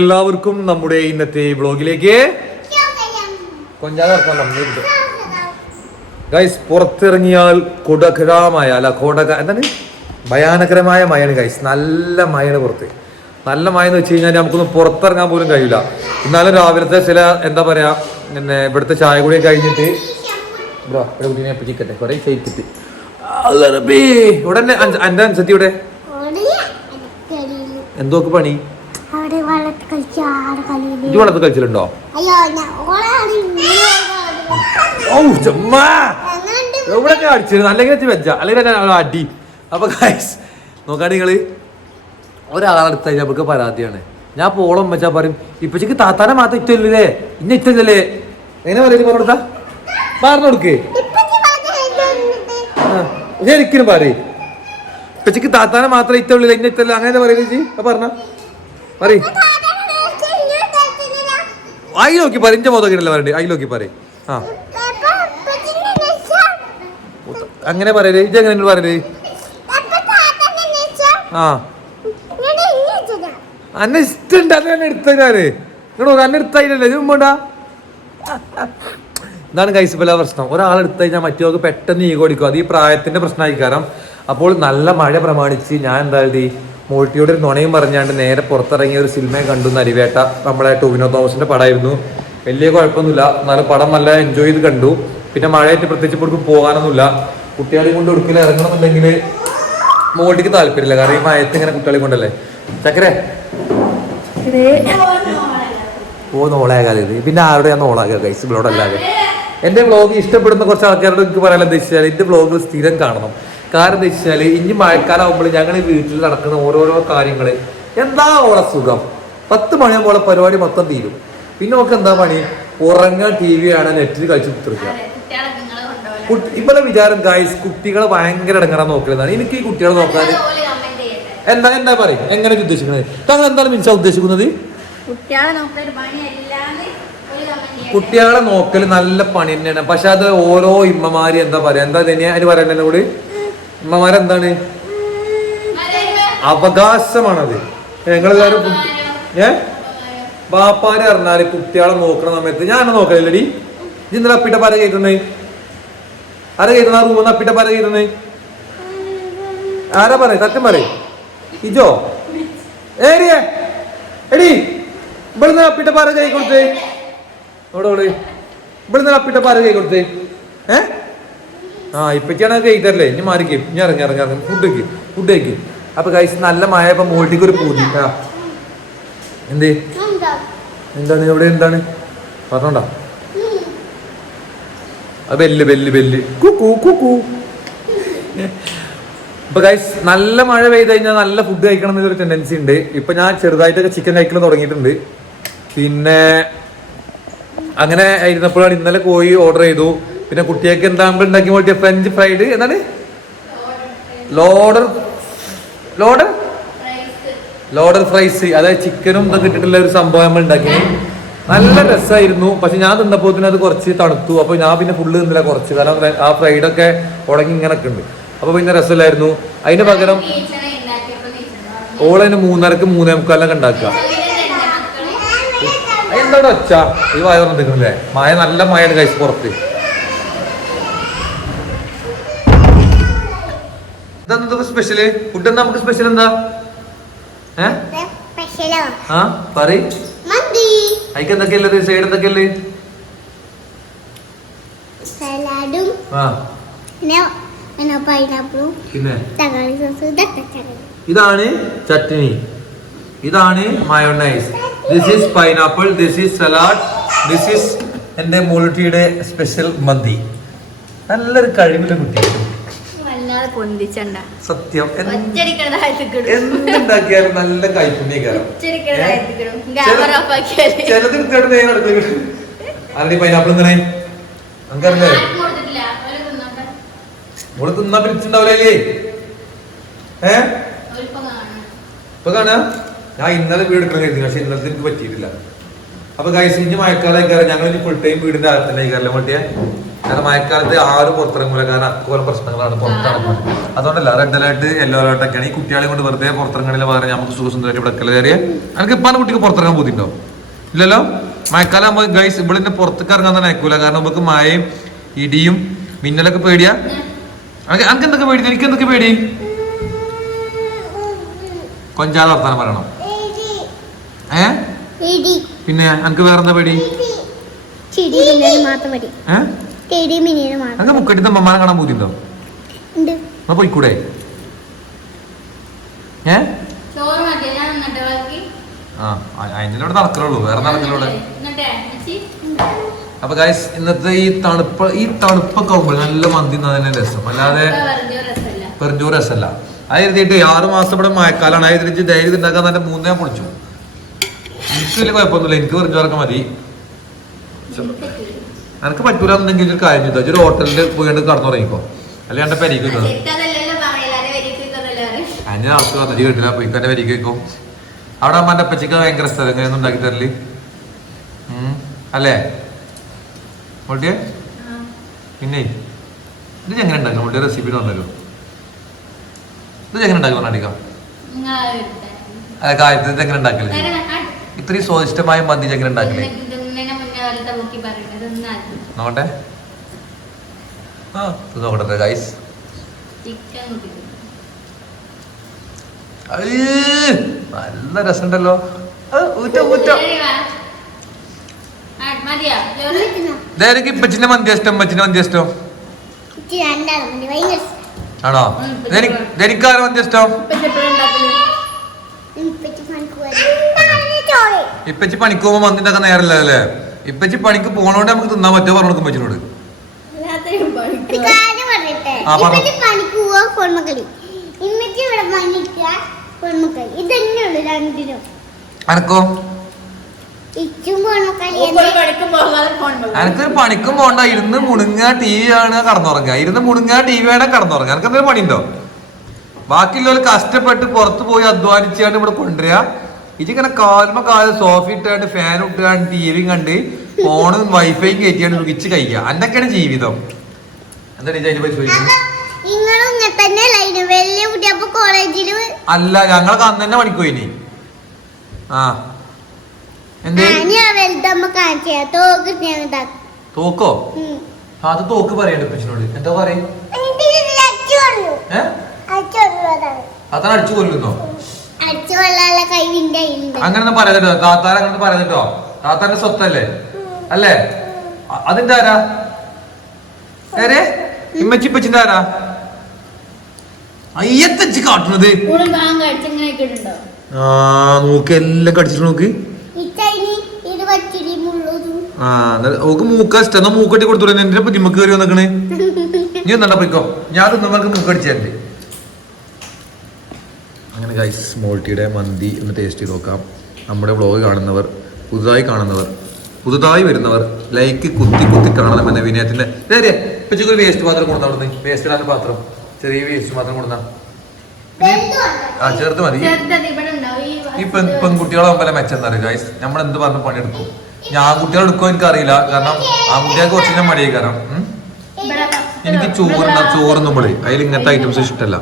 എല്ലാവർക്കും നമ്മുടെ ഇന്നത്തെ വ്ളോഗിലേക്ക് കൊഞ്ചാതെ ഗൈസ് പുറത്തിറങ്ങിയാൽ കൊടകരമായ അല്ല കൊടക എന്താണ്? ഭയാനകരമായ മഴയാണ് ഗൈസ് നല്ല മഴയാണ് പുറത്ത്. നല്ല മഴ എന്ന് വെച്ച് കഴിഞ്ഞാൽ നമുക്കൊന്നും പുറത്തിറങ്ങാൻ പോലും കഴിയില്ല. എന്നാലും രാവിലത്തെ ചില എന്താ പറയാ പിന്നെ ഇവിടുത്തെ ചായ കൂടി കഴിഞ്ഞിട്ട് ബ്രോ ഇവിടെ കുട്ടീനെ കുറെ ചെയ്തിട്ട്. ഇവിടെ എന്റെ അനുസരിച്ച് ഇവിടെ? എന്തോക്ക് പണി? വെള്ളത്തിൽ കളിച്ച് ആടെ കളിയിൽ ഇജ്ജ് വെള്ളത്തിൽ കളിച്ചിട്ടുണ്ടോ ഓ ചുമ്മാ. എവിടെ അടിച്ചിരുന്നു അല്ലെങ്കിൽ വെച്ച് അല്ലെങ്കിൽ അടി. അപ്പൊ ഗൈസ് നോക്കാണ്ട് നിങ്ങൾ. ഒരാളെടുത്ത് കഴിഞ്ഞാൽ നമുക്ക് പരാതിയാണ്. ഞാൻ പോളം വെച്ചാ പറയും ഇപ്പച്ചക്ക് താത്താനെ മാത്രം ഇറ്റല്ലേ ഇന്ന ഇറ്റല്ലേ എങ്ങനെ പറയുന്നത് പറഞ്ഞ പറഞ്ഞു കൊടുക്കേ. ശരിക്കും പറയും. ഇപ്പച്ചക്ക് താത്താനെ മാത്രം ഇറ്റുള്ളില്ല ഇന്ന ഇറ്റല്ലേ അങ്ങനെ പറയുന്നത് ചേച്ചി അപ്പൊ പറഞ്ഞ. പറയും. ആയി നോക്കി പറ ഇന്റെ മോതൊക്കെ പറയണ്ടേ? ആയി നോക്കി പറ അങ്ങനെ പറയലേ ഇത് എങ്ങനെ പറയലേ ആ. അന്നെ ഇഷ്ടണ്ട് അത് തന്നെ എടുത്ത ഞാൻ. ഇങ്ങോട്ട് അന്നെ എടുത്തായില്ലല്ലേ ഇത് മുമ്പോണ്ടാ ഇതാണ് കൈസിപ്പല പ്രശ്നം. ഒരാൾ എടുത്തു കഴിഞ്ഞാൽ മറ്റേ പെട്ടെന്ന് ഈഗോ അടിക്കും. അത് ഈ പ്രായത്തിന്റെ പ്രശ്നമായി കാരണം അപ്പോൾ നല്ല മഴ പ്രമാണിച്ച് ഞാൻ എന്തായാലും മോട്ടിയോട് ഒരു നുണയും പറഞ്ഞാണ്ട് നേരെ പുറത്തിറങ്ങിയ ഒരു സിനിമയെ കണ്ടു അരിവേട്ട നമ്മളെ ടോവിനോ തോമസിന്റെ പടമായിരുന്നു. വലിയ കുഴപ്പമൊന്നുമില്ല. എന്നാലും പടം നല്ല എൻജോയ് ചെയ്ത് കണ്ടു. പിന്നെ മഴയായിട്ട് പ്രത്യേകിച്ച് ഇപ്പോഴും പോകാനൊന്നുമില്ല. കുട്ടികളെ കൊണ്ട് ഒടുക്കൽ ഇറങ്ങണമെന്നുണ്ടെങ്കിൽ മോട്ടിക്ക് താല്പര്യമില്ല. കാരണം ഈ മയത്ത് ഇങ്ങനെ കുട്ടികളെ കൊണ്ടല്ലേ? ചക്കരെ ഓ നോളാകാതെ ഇത്. പിന്നെ ആരുടെ ഞാൻ നോളാകുക ഇവളോട് അല്ലാതെ എന്റെ വ്ളോഗ് ഇഷ്ടപ്പെടുന്ന കുറച്ച് ആൾക്കാരോട് എനിക്ക് പറയാൻ എന്താ വെച്ചാൽ എന്റെ വ്ളോഗ് സ്ഥിരം കാണണം. കാരണം എന്താ വെച്ചാൽ ഇനി മഴക്കാലം ആകുമ്പോൾ ഞങ്ങൾ വീട്ടിൽ നടക്കുന്ന ഓരോരോ കാര്യങ്ങൾ എന്താ ഓളെ സുഖം? പത്ത് മണിയാകുമ്പോൾ ഓളെ പരിപാടി മൊത്തം തീരും. പിന്നെ ഒക്കെ എന്താ പണി? ഉറങ്ങാൻ ടി വി ആണ് നെറ്റിൽ കളിച്ച് കുത്തിരിക്കുക ഇവളെ വിചാരം ഗായ്സ് കുട്ടികളെ ഭയങ്കര ഇടങ്ങാൻ നോക്കലെന്നാണ് എനിക്ക് ഈ കുട്ടികളെ നോക്കാൻ എന്താ എന്താ പറയും? എങ്ങനെ ഉദ്ദേശിക്കുന്നത് താങ്കൾ എന്താണ് മിൻസ ഉദ്ദേശിക്കുന്നത്? കുട്ടികളെ നോക്കൽ നല്ല പണി തന്നെയാണ്. പക്ഷെ അത് ഓരോ ഇമ്മമാര് എന്താ പറയാ? എന്താ തന്നെയാ അതിന് പറയുന്നതിനോട് കൂടി ഇമ്മമാരെന്താണ് അവകാശമാണത്. ഞങ്ങളെല്ലാരും കു- ഏ? ബാപ്പാര് പറഞ്ഞാൽ കുട്ടികളെ നോക്കണ സമയത്ത്. ഞാൻ നോക്കലില്ലടി. ഇന്നലെ അപ്പിട്ട പര കേൾക്കുന്നേ ആരാ കേൾക്കുന്ന അപ്പിട്ട പര കേൾക്കുന്നേ ആരാ പറയ? സത്യം പറയ. ഇജോ? ഏരിയേ എടി ഇവിടുന്ന് അപ്പിട്ട പാര കൈ കൊടുത്തേ. അവിടെ ഇവിടുന്ന് അപ്പിട്ട പാര കൈ കൊടുത്തേ. ഏ? ആ ഇപ്പൊക്കാണ് കഴിക്കാറില്ലേ ഇനി മാറിക്കും. ഇനി ഇറങ്ങി ഇറങ്ങി ഇറങ്ങി. ഫുഡ് കഴിക്കും ഫുഡ് കഴിക്കും. അപ്പൊ കഴിച്ച് നല്ല മഴ ഇപ്പൊ മോട്ടിക്ക് ഒരു പൂതി. ആ. എന്തേ? എന്താണ്? ഇവിടെ എന്താണ്? പറഞ്ഞോണ്ടാ. Bell bell bell. കുക്കു കുക്കു. ഇപ്പൊ ഗൈസ് നല്ല മഴ പെയ്ത് കഴിഞ്ഞാൽ നല്ല ഫുഡ് കഴിക്കണം എന്നൊരു ടെൻഡൻസി ഉണ്ട്. ഇപ്പൊ ഞാൻ ചെറുതായിട്ടൊക്കെ ചിക്കൻ കഴിക്കണം തുടങ്ങിയിട്ടുണ്ട്. പിന്നെ അങ്ങനെ ഇരുന്നപ്പോഴാണ് ഇന്നലെ പോയി ഓർഡർ ചെയ്തു. പിന്നെ കുട്ടിയൊക്കെ എന്താകുമ്പോൾ ഉണ്ടാക്കി മാറ്റിയ ഫ്രഞ്ച് ഫ്രൈഡ് എന്താണ്? ലോഡർ ലോഡർ ലോഡർ ഫ്രൈസ് അതായത് ചിക്കനും ഇതൊക്കെ ഇട്ടിട്ടുള്ള ഒരു സംഭവം നമ്മൾ ഉണ്ടാക്കി നല്ല രസമായിരുന്നു പക്ഷെ ഞാൻ തിന്നപ്പോൾ അത് കുറച്ച് തണുത്തു. അപ്പൊ ഞാൻ പിന്നെ ഫുള്ള് തിന്നില്ല കുറച്ച്. കാരണം ആ ഫ്രൈഡൊക്കെ ഉടങ്ങി ഇങ്ങനെ ഒക്കെ ഉണ്ട് അപ്പൊ പിന്നെ രസമില്ലായിരുന്നു. അതിന് പകരം ഓളതിന് മൂന്നരക്ക് മൂന്നേ മുക്കാലൊക്കെ ഉണ്ടാക്കുക. എന്താണ് ഒച്ച? ഈ വായ പറഞ്ഞിരിക്കുന്നില്ലേ മായ നല്ല മായ കഴിച്ച് പുറത്ത്. സ്പെഷ്യൽ ഫുഡ് എന്താ നമുക്ക് സ്പെഷ്യൽ എന്താ? ഏ? ആ? പറ അതിക്ക് എന്തൊക്കെയല്ലേ സൈഡ് എന്തൊക്കെയല്ലേ സലാഡും ആ. പിന്നെ പൈനാപ്പിളും പിന്നെ? തക്കാളി സോസ് ഇതാണ് ചട്നി. ഇതാണ് mayonnaise this is pineapple this is salad this is എന്റെ മോളിറ്റിയുടെ സ്പെഷ്യൽ മന്തി. നല്ലൊരു കഴിവുള്ള കുട്ടി പൊന്തിച്ചണ്ട. സത്യം. എന്തുണ്ടാക്കിയാലും നല്ല കൈപ്പുണ്യക്കാരം ചിലത് ആരുടെ പൈനാപ്പിൾ ഇങ്ങനെ മോൾ തിന്നാ പിരിച്ചിണ്ടാവില്ലേ ഏ? ഇപ്പൊ കാണാ ഞാൻ ഇന്നലെ വീട് എടുക്കണം കരുതി പക്ഷെ ഇന്നലത്തെ എനിക്ക് പറ്റിയിട്ടില്ല. അപ്പൊ ഗൈസ് ഇനി മഴക്കാലം കയറാം ഞങ്ങൾ ഇനി ഫുൾ ടൈം വീടിന്റെ അകത്തന്നെ കയറില്ല മട്ടിയെ? കാരണം മഴക്കാലത്ത് ആരും പുറത്തിറങ്ങൂല. കാരണം അക്കോലം പ്രശ്നങ്ങളാണ് പുറത്തിറങ്ങുന്നത്. അതുകൊണ്ടല്ല റെഡ് അലേർട്ട് യെല്ലോ അലേർട്ട് ഒക്കെയാണ്. ഈ കുട്ടികളെ കൊണ്ട് വെറുതെ പുറത്തിറങ്ങണില്ല പറയാൻ നമുക്ക് സുഖസുന്ദരമായിട്ട് ഇവിടെ കയറി കയറിയ എനിക്ക് ഇപ്പാണ് കുട്ടിക്ക് പുറത്തിറങ്ങാൻ പോയിട്ടുണ്ടോ ഇല്ലല്ലോ? മഴക്കാലം ആകുമ്പോൾ ഗൈസ് ഇവിടെ പുറത്തേക്ക് ഇറങ്ങാൻ തന്നെ അയക്കൂല. കാരണം നമുക്ക് മഴയും ഇടിയും മിന്നലൊക്കെ പേടിയാ. അനക്ക് അനക്ക് എന്തൊക്കെ പേടി? എനിക്ക് എന്തൊക്കെ പേടി? കൊഞ്ചാതെ വർത്താനം പറയണം? ഏ? പിന്നെ അനക്ക് വേറെന്താ പേടി? അങ്ങ് മുക്കട്ടിത്തെ അമ്മമാനെ കാണാൻ ഉണ്ട്. എന്നാ പോയിക്കൂടെ? ഏ? ആ അതിന്റെ ഇവിടെ നടക്കലുള്ളൂ വേറെ അമ്മച്ചി അപ്പൊ ഗൈസ് ഇന്നത്തെ ഈ തണുപ്പ് ഈ തണുപ്പൊക്കെ ആകുമ്പോൾ നല്ല മന്തി തന്നെ രസം. അല്ലാതെ വെറുതെ രസമില്ല. അത് എഴുതിയിട്ട് ആറ് മാസം ഇവിടെ മഴക്കാലാണ്. അത് എഴുതിട്ട് ധൈര്യം ഉണ്ടാക്കാൻ തന്നെ മൂന്നേ പൊളിച്ചു. എനിക്ക് വലിയ കുഴപ്പമൊന്നുമില്ല. എനിക്ക് പെറിഞ്ചോറൊക്കെ മതി. എനിക്ക് പറ്റൂല എന്നുണ്ടെങ്കിൽ ഒരു കാര്യം ചെയ്തോ. ഒരു ഹോട്ടലിൽ പോയിട്ട് കടന്നുറങ്ങിക്കോ. അല്ലെ എന്റെ പറയലാരെ വരിക്കുന്നതല്ലേ അതിന് അവസ്ഥ വന്നിട്ട് കിട്ടില്ല പോയി. എന്റെ പെരീക്ക് വെക്കും അവിടെ അമ്മ എന്റെ അപ്പച്ചിക്ക് ഭയങ്കര സ്ഥലങ്ങൾ ഉണ്ടാക്കി തരൽ. അല്ലേ? മുട്ടിയെ? പിന്നെ? ഇത് എങ്ങനെ ഉണ്ടാക്കണം? മുട്ടിയ റെസിപ്പി വന്നല്ലോ ഇത് എങ്ങനെ ഉണ്ടാക്കണം? അടിക്കാം. കാര്യത്തിൽ ഇത് എങ്ങനെ ഉണ്ടാക്കൽ? ഇത്രയും സ്വാദിഷ്ടമായ മന്തി എങ്ങനെ ഉണ്ടാക്കില്ലേ? നോക്കട്ടെ. ആ നോക്കട്ടെ ഗൈസ് നല്ല രസമുണ്ടല്ലോ. ഇതായിരിക്കും ഇപ്പച്ചിന്റെ മന്തി ഇഷ്ടം ഇപ്പച്ചിന്റെ മന്തി ഇഷ്ടം. ആണോ? എനിക്കാറ് മന്തി ഇഷ്ടം? ഇപ്പച്ചി പണിക്ക് പോകുമ്പോ മന്തി ഉണ്ടാക്കാൻ നേരല്ല അല്ലേ ഇപ്പച്ചി പണിക്ക് പോണോണ്ട് നമുക്ക് തിന്നാൻ പറ്റോ പറഞ്ഞു കൊടുക്കും പച്ചിനോട് അനക്കോ? പണിക്കും പോണ്ട. ഇരുന്ന് മുണുങ്ങ ടി വി ആണ് കടന്നുറങ്ങുക. ഇരുന്ന് മുണുങ്ങ ടി വി ആണ് കടന്നുറങ്ങുക. എനക്ക് എന്തെങ്കിലും പണിയുണ്ടോ? ബാക്കിയുള്ളവർ കഷ്ടപ്പെട്ട് പുറത്തു പോയി അധ്വാനിച്ചാണ് ഇവിടെ കൊണ്ടുവരിക. ഇതിങ്ങനെ കാൽമ കാലം സോഫ ഇട്ടാണ്ട് ഫാൻ ഇട്ടാണ്ട് ടി വി കണ്ട് ഫോണും വൈഫൈയും കയറ്റിയാണ് സുഖിച്ച് കഴിക്കുക അന്നൊക്കെയാണ് ജീവിതം? പറ്റി ചോദിക്കുന്നത് അല്ല ഞങ്ങളൊക്കെ അന്ന് തന്നെ പണിക്ക് പോയിനി ആ എന്തേ തോക്കോ അത് തോക്ക് പറയണ്ട പച്ചിനോട് എന്താ പറയും? അതാണ്. അടിച്ചു കൊല്ലുന്നോ? അടിച്ചു കൊള്ളാനുള്ള താത്താൻ അങ്ങനെ പറയാതോ താത്താര അങ്ങനെ പറയാതോ താത്താന്റെ സ്വത്തല്ലേ? അല്ലേ? അതിന്റെ ആരാ? ഏരെ? ഇമ്മച്ചി ഇപ്പച്ചിന്റെ ആരാ? അയ്യത്തച്ച് കാട്ടുന്നത് ആ നോക്ക് എല്ലാം കടിച്ചിട്ട് നോക്ക്. ആ ഓക്ക് മൂക്ക ഇഷ്ടം മൂക്കട്ടി കൊടുത്തു എന്റെ ബുദ്ധിമുക്ക് കയറി വന്നേക്കണേ? നീ പോയിക്കോ. ഞാൻ തിന്നവർക്ക് മൂക്കടിച്ചേ അങ്ങനെ ഗൈസ് മോൾട്ടിയുടെ മന്തി ഒന്ന് ടേസ്റ്റ് ചെയ്ത് നോക്കാം. നമ്മുടെ വ്ളോഗ് കാണുന്നവർ പുതുതായി കാണുന്നവർ പുതുതായി വരുന്നവർ ലൈക്ക് കുത്തി കുത്തി കാണണം എന്ന വിനയത്തിന്റെ നേരെ ഒരു വേസ്റ്റ് പാത്രം അവിടുന്ന്. വേസ്റ്റ് ഇടാൻ പാത്രം. ചെറിയ വേസ്റ്റ് പാത്രം കൊടുത്താ ആ ചേർത്ത് മതി. ഈ പെൺ പെൺകുട്ടികളാകുമ്പോൾ മെച്ചം അറിയാം ഗൈസ് നമ്മൾ എന്ത് പറഞ്ഞ പണിയെടുക്കും? ഞാൻ ആൺകുട്ടികൾ എടുക്കുമോ എനിക്കറിയില്ല. കാരണം ആൺകുട്ടികൾക്ക് കുറച്ച് ഞാൻ മടിയായി കാരണം എനിക്ക് ഇവിടെ എനിക്ക് ചോറുണ്ടാ ചോറുന്നുമ്പോഴേ അതിൽ ഇങ്ങനത്തെ ഐറ്റംസ് ഇഷ്ടമല്ല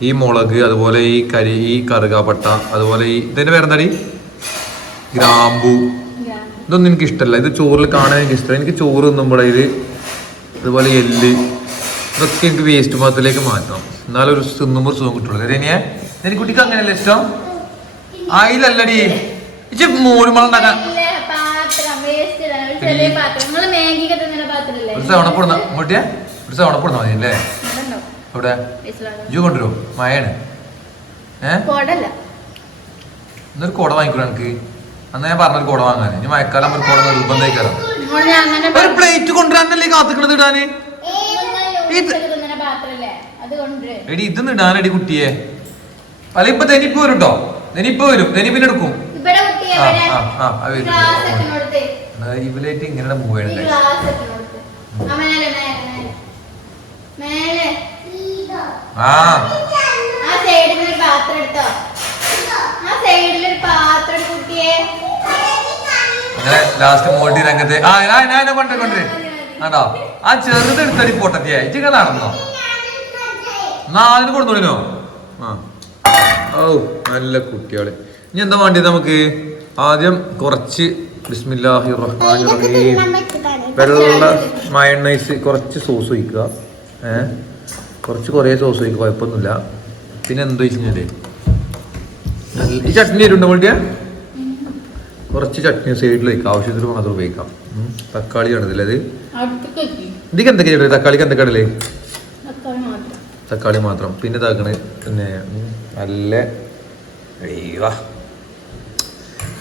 ഈ മുളക് അതുപോലെ ഈ കരി ഈ കറുകാപ്പട്ട അതുപോലെ ഈ ഇതിന്റെ പേരെന്താടി? ഗ്രാമ്പു. ഇതൊന്നും എനിക്ക് ഇഷ്ടമല്ല ഇത് ചോറിൽ കാണാൻ എനിക്ക് ഇഷ്ടമല്ല എനിക്ക് ചോറ് തിന്നുമ്പോൾ ഇത് അതുപോലെ എല്ല് ഇതൊക്കെ എനിക്ക് വേസ്റ്റ് പാത്രത്തിലേക്ക് മാറ്റാം എന്നാലും ഒരു തിന്നുമ്പോൾ സുഖം കിട്ടുള്ളൂ. രനിയെ എനിക്ക് കുട്ടിക്ക് അങ്ങനെയല്ല ഇഷ്ടം? അതിലല്ലടി ഇച്ചി ഇടാൻ. ഒരു തവണ പൊടുന്ന മാഗിക്ക് ഒരു തവണ പൊടുന്ന മതി അല്ലേ ഇവിടെ. ഇജു കൊണ്ടുവരും? മയാണ് ഏ? കൊടല്ല. എന്നൊരു കുട വാങ്ങിക്കൂടെ എനിക്ക് അന്ന് ഞാൻ പറഞ്ഞൊരു കുട വാങ്ങാൻ. ഇനി മഴക്കാലം ഒരു കുട നിർബന്ധമായിക്കാരം ഒരു പ്ലേറ്റ് കൊണ്ടുവരാനല്ലേ കാത്തിക്കണത് ഇടാന്? എടി ഇത് ഇടാനടി കുട്ടിയെ. അല്ല ഇപ്പൊ തെനിപ്പ് വരും കേട്ടോ തെനിപ്പ് വരും. തെനിപ്പിന് എടുക്കും. ഇവലേറ്റ് ഇങ്ങനെ മൂവ് ചെയ്യണ്ടേ? ആ. ആ ആ സൈഡിൽ ഒരു പാത്രം എടുത്തോ. ആ സൈഡിൽ ഒരു പാത്രം കുട്ടിയെ. അങ്ങനെ ലാസ്റ്റ് മോട്ടി രംഗത്ത് ആ ഞാൻ ഞാൻ കൊണ്ടേ കൊണ്ടേ ആണ്ടോ ആ ചെറുത് എടുത്തടി പൊട്ടത്തിയാ നടന്നോ? എന്നാ അതിന് കൊടുത്തോളിനോ? ആ. ഓ നല്ല കുട്ടികൾ. ഇനി എന്താ വേണ്ടിയത് നമുക്ക്? ആദ്യം കുറച്ച് ബിസ്മില്ലാഹി റഹ്മാൻ റഹീം. വെള്ള മയണൈസ് കുറച്ച് സോസ് ഒഴിക്കുക. ഏ? കുറച്ച് കുറേ സോസ് വയ്ക്കും കുഴപ്പമൊന്നുമില്ല. പിന്നെ എന്ത് വെച്ചില്ലേ ഈ ചട്നി വരുന്നുണ്ടോ മോളിയ കുറച്ച് ചട്നി സൈഡിൽ വയ്ക്കാം ആവശ്യത്തിന് മാത്രം ഉപയോഗിക്കാം. തക്കാളി തക്കാളിയാണ് ഇതിലത്. ഇതിക്ക് എന്തൊക്കെ ചെയ്യണ്ടേ തക്കാളിക്ക് എന്തൊക്കെ ഇടൽ? തക്കാളി മാത്രം. പിന്നെ ഇതാക്കണ പിന്നെ നല്ല.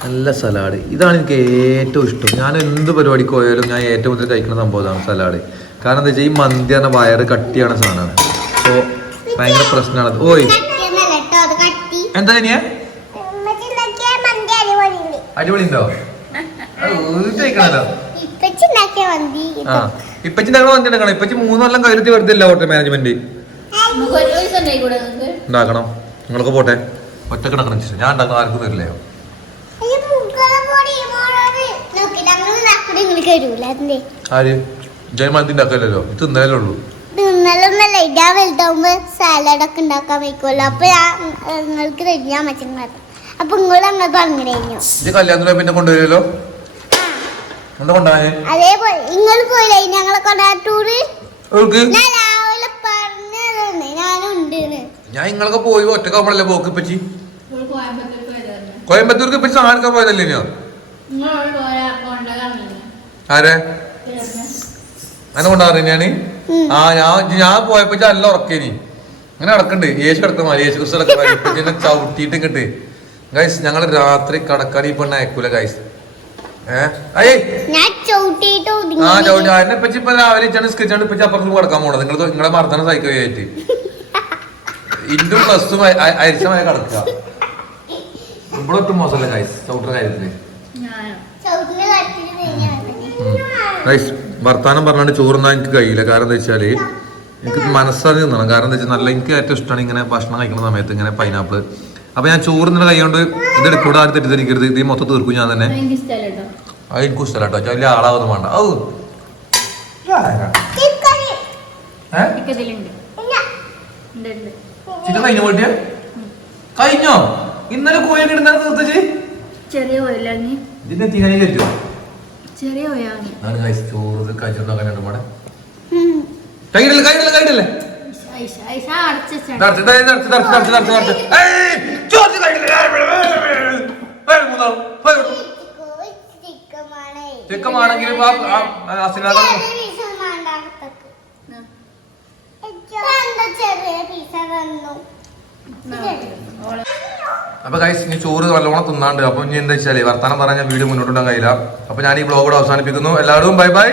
നല്ല സലാഡ്. ഇതാണ് എനിക്ക് ഏറ്റവും ഇഷ്ടം. ഞാൻ എന്ത് പരിപാടിക്ക് പോയാലും ഞാൻ ഏറ്റവും കൂടുതൽ കഴിക്കുന്ന സംഭവം ഇതാണ് സലാഡ്. കാരണം എന്താ വെച്ചാൽ ഈ മന്തി എന്ന വയറ് കട്ടിയാണ് സാധനമാണ് അപ്പോൾ ഭയങ്കര പ്രശ്നമാണ്. ഓയ്. എന്താ മന്തി അടിപൊളിയുണ്ട്. അടിപൊളി ഉണ്ടോ കഴിക്കണല്ലോ ഇപ്പച്ചി ഉണ്ടാക്കിയ മന്തി ആ. ഇപ്പച്ചി ഞങ്ങൾ മന്തി ഉണ്ടാക്കണം ഇപ്പച്ചി മൂന്ന് കൊല്ലം കയ്യിലെത്തി വെറുതെ ഇല്ല ഹോട്ടൽ മാനേജ്മെന്റ്. ഉണ്ടാക്കണം. നിങ്ങൾക്ക്? പോട്ടെ. ഒറ്റ കിടക്കണം ചേച്ചി. ഞാൻ ഉണ്ടാക്കണം. ആർക്കും തരില്ലേ ഈ പൂക്കളെ പൊടി മോളോട് നോക്ക്, ഞങ്ങൾ ഉണ്ടാക്കണ ഇങ്ങൾക്ക് ആര്? ജയ മന്തി ഉണ്ടാക്കല്ലോ ഇത് ഇന്നലെ ഉള്ളൂ. ഇത് വലുതാവുമ്പോൾ സാലഡൊക്കെ ഉണ്ടാക്കാൻ വയ്ക്കുമല്ലോ അപ്പൊ ഞാൻ നിങ്ങൾക്ക് റെഡിയാ മച്ചങ്ങൾ അപ്പൊ നിങ്ങൾ അങ്ങനെ പറഞ്ഞു കഴിഞ്ഞു. ഇത് കല്യാണത്തിന് പിന്നെ കൊണ്ടുവരുമല്ലോ? അതേപോലെ നിങ്ങൾ പോയില്ലേ? ഞങ്ങളെ കൊണ്ടാ ടൂറ് ഞാൻ രാവിലെ പറഞ്ഞതാണ്. ഞാനുണ്ട് ഞാൻ നിങ്ങളൊക്കെ പോയി ഒറ്റക്കാവുമ്പോഴല്ലേ പോക്ക് പറ്റി കോയമ്പത്തൂർക്ക് ഇപ്പൊ സാധനം പോയതല്ലേ കൊണ്ടുപോകാൻ ആരെ. അങ്ങനെ കൊണ്ടാറ് ഞാൻ? ആ ഞാൻ ഞാൻ പോയപ്പോ നല്ല ഉറക്കേനി. അങ്ങനെ നടക്കണ്ട്. യേശു കിടക്കുന്ന മാതിരി യേശു ക്രിസ്തു കിടക്കുന്ന ചവിട്ടിയിട്ട് ഇങ്ങട്ട്. ഗൈസ് ഞങ്ങൾ രാത്രി കടക്കാടി പെണ്ണ അയക്കൂല ഗൈസ് ഇപ്പച്ചി ഇപ്പൊ രാവിലെ ഇച്ചാണ് സ്കെച്ചാണ് അപ്പുറത്ത് കിടക്കാൻ പോണത്. നിങ്ങൾ നിങ്ങളെ മർദ്ദന സഹിക്കുകയായിട്ട് ഇൻഡും പ്ലസും അരിശമായ കിടക്കുക. ഇവിടൊട്ടും മോശമല്ല ഗൈസ് ചവിട്ടുന്ന കാര്യത്തിൽ. ഗൈസ് വർത്താനം പറഞ്ഞാണ് ചോറുന്നാൻ എനിക്ക് കഴിയില്ല. കാരണം എന്താ വെച്ചാൽ എനിക്ക് മനസ്സറിഞ്ഞ് തിന്നണം കാരണം എന്താ വെച്ചാൽ നല്ല എനിക്ക് ഏറ്റവും ഇഷ്ടമാണ് ഇങ്ങനെ ഭക്ഷണം കഴിക്കുന്ന സമയത്ത് ഇങ്ങനെ പൈനാപ്പിൾ അപ്പൊ ഞാൻ ചോറുന്ന കൈ കൊണ്ട് ഇത് എടുക്കൂടെ ആരും തെറ്റിദ്ധരിക്കരുത്. ഇത് മൊത്തം തീർക്കും ഞാൻ തന്നെ. എനിക്ക് ഇഷ്ടമല്ല കേട്ടോ. അത് എനിക്കും ഇഷ്ടമല്ല കേട്ടോ. വലിയ ആളാവുന്ന വേണ്ട. ഔ. ചിക്കൻ കഴിഞ്ഞു പോയിട്ട് കഴിഞ്ഞോ? ഇന്നലെ കോഴി ഇടുന്ന തീർത്തച്ച് ചെറിയ ഓയിലാങ്ങി ഇതിന്റെ തീരാനി കയറ്റുമോ ചെറിയ ചോറ് മോടെ കൈയിടല്ലേ കൈയിടല്ലേ കൈയിടല്ലേ. ചിക്കമാണെങ്കിൽ ഓളെ. അപ്പൊ കൈസ് ഇനി ചോറ് നല്ലോണം തിന്നാണ്ട്. അപ്പൊ ഇനി എന്താ വെച്ചാൽ വർത്താനം പറഞ്ഞാൽ വീട് മുന്നോട്ടുണ്ടാകില്ല കഴിയില്ല. അപ്പൊ ഞാൻ ഈ ബ്ലോഗ് അവസാനിപ്പിക്കുന്നു. എല്ലാവരും ബൈ ബൈ